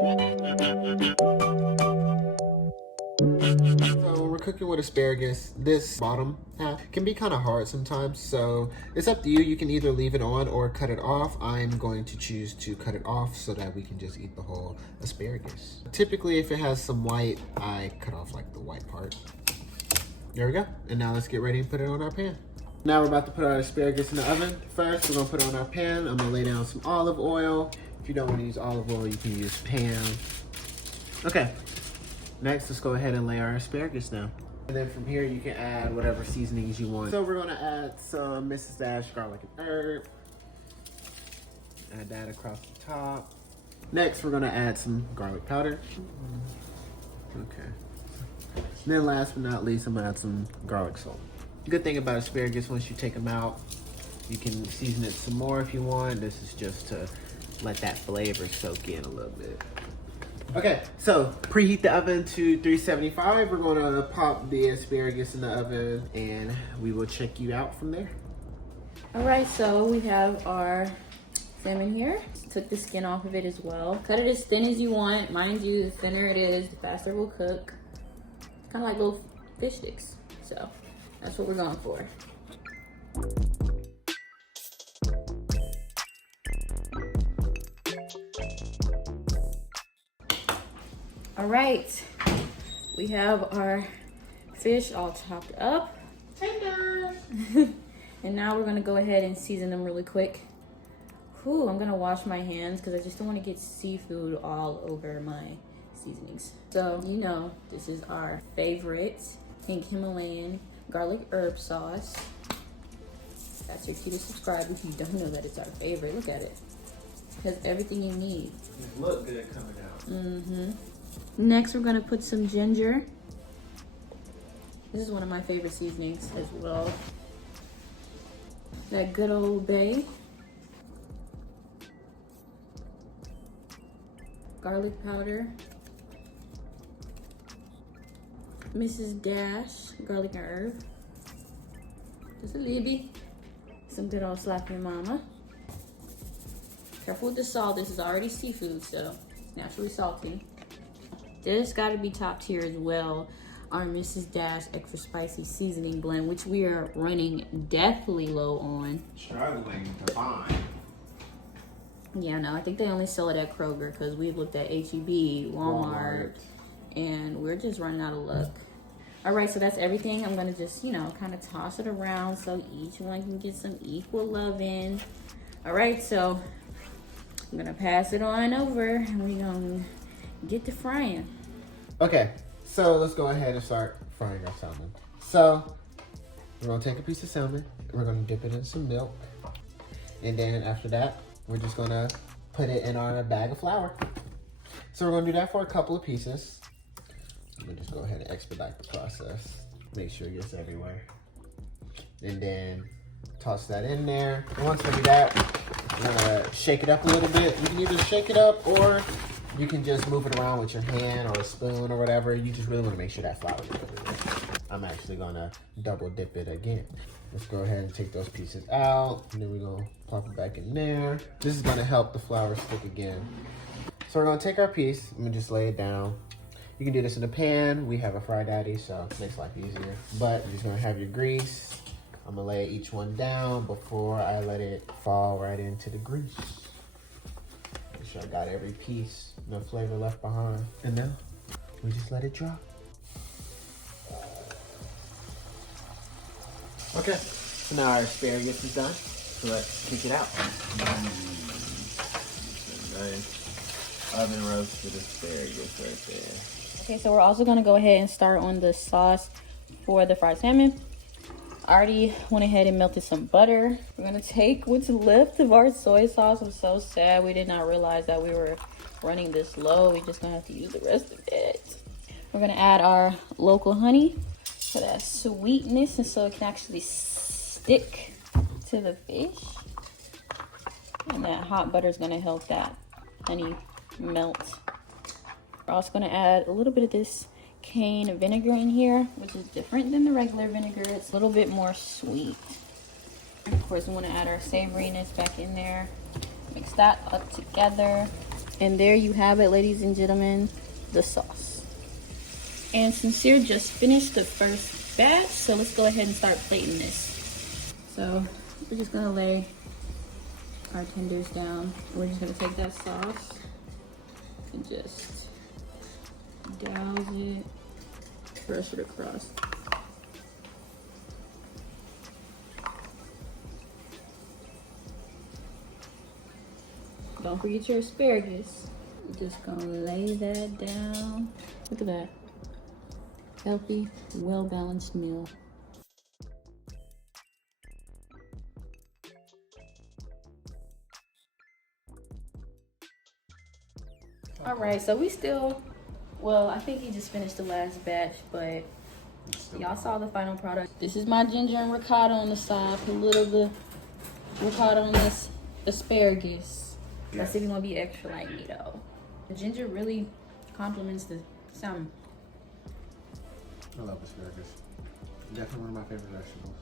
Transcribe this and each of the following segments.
So when we're cooking with asparagus, this bottom half can be kind of hard sometimes, so it's up to you. You can either leave it on or cut it off. I'm going to choose to cut it off so that we can just eat the whole asparagus. Typically, if it has some white, I cut off like the white part. There we go. And now let's get ready and put it on our pan. Now we're about to put our asparagus in the oven. First, we're gonna put it on our pan. I'm gonna lay down some olive oil. If you don't want to use olive oil, you can use Pam. Okay. Next, let's go ahead and lay our asparagus down. And then from here, you can add whatever seasonings you want. So we're gonna add some Mrs. Dash garlic and herb. Add that across the top. Next, we're gonna add some garlic powder. Okay. And then last but not least, I'm gonna add some garlic salt. The good thing about asparagus, once you take them out, you can season it some more if you want. This is just to let that flavor soak in a little bit. Okay, so preheat the oven to 375. We're gonna pop the asparagus in the oven and we will check you out from there. All right, so we have our salmon here. Took the skin off of it as well. Cut it as thin as you want. Mind you, the thinner it is, the faster it will cook. Kind of like little fish sticks. So that's what we're going for. All right, we have our fish all chopped up. And now we're gonna go ahead and season them really quick. Whew, I'm gonna wash my hands because I just don't want to get seafood all over my seasonings. So, you know, this is our favorite pink Himalayan garlic herb sauce. That's your key to subscribe if you don't know that it's our favorite. Look at it. It has everything you need. It look good coming out. Mm-hmm. Next, we're gonna put some ginger. This is one of my favorite seasonings as well. That good old bay. Garlic powder. Mrs. Dash garlic and herb. Just a little bit. Some good old slapping mama. Careful with the salt. This is already seafood, so it's naturally salty. This got to be top tier as well. Our Mrs. Dash extra spicy seasoning blend, which we are running deathly low on. Struggling to find. Yeah, no, I think they only sell it at Kroger because we've looked at H-E-B, Walmart, and we're just running out of luck. All right, so that's everything. I'm gonna just, you know, kind of toss it around so each one can get some equal loving. All right, so I'm gonna pass it on over and we're gonna get to frying. Okay, so let's go ahead and start frying our salmon. So we're gonna take a piece of salmon, we're gonna dip it in some milk, and then after that, we're just gonna put it in our bag of flour. So we're gonna do that for a couple of pieces. I'm gonna just go ahead and expedite the process. Make sure it gets everywhere. And then toss that in there. And once we do that, we're gonna shake it up a little bit. You can either shake it up or you can just move it around with your hand or a spoon or whatever. You just really wanna make sure that flour gets everywhere. I'm actually gonna double dip it again. Let's go ahead and take those pieces out. And then we're gonna plop it back in there. This is gonna help the flour stick again. So we're gonna take our piece. I'm gonna just lay it down. You can do this in a pan. We have a Fry Daddy, so it makes life easier. But you're just gonna have your grease. I'm gonna lay each one down before I let it fall right into the grease. Make sure I got every piece, no flavor left behind. And now, we just let it drop. Okay, so now our asparagus is done. So let's kick it out. Nice oven roasted asparagus right there. Okay, so we're also gonna go ahead and start on the sauce for the fried salmon. I already went ahead and melted some butter. We're gonna take what's left of our soy sauce. I'm so sad we did not realize that we were running this low. We're just gonna have to use the rest of it. We're gonna add our local honey for that sweetness and so it can actually stick to the fish. And that hot butter is gonna help that honey melt. We're also gonna add a little bit of this cane vinegar in here, which is different than the regular vinegar. It's a little bit more sweet. And of course, we wanna add our savoriness back in there. Mix that up together. And there you have it, ladies and gentlemen, the sauce. And Sincere just finished the first batch, so let's go ahead and start plating this. So we're just gonna lay our tenders down. We're just gonna take that sauce and just douse it, press it across. Don't forget your asparagus. We're just gonna lay that down. Look at that. Healthy, well-balanced meal. All right, so we still, well, I think he just finished the last batch, but y'all saw the final product. This is my ginger and ricotta on the side. Put a little of the ricotta on this asparagus. That's if you want to be extra like me though. The ginger really complements the salmon. I love asparagus. Definitely one of my favorite vegetables.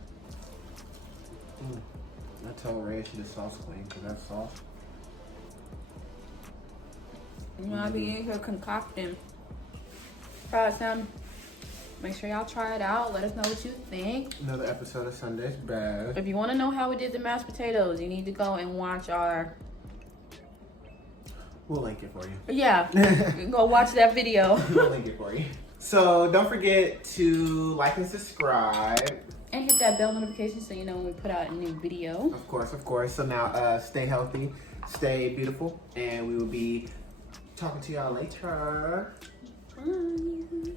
I told Ray she did sauce queen because that sauce. You know, I be in here concocting fried salmon. Make sure y'all try it out. Let us know what you think. Another episode of Sunday's Bad. If you want to know how we did the mashed potatoes, you need to go and watch our... We'll link it for you. Yeah, go watch that video. We'll link it for you. So don't forget to like and subscribe. And hit that bell notification so you know when we put out a new video. Of course, of course. So now stay healthy, stay beautiful, and we will be talking to y'all later. Bye.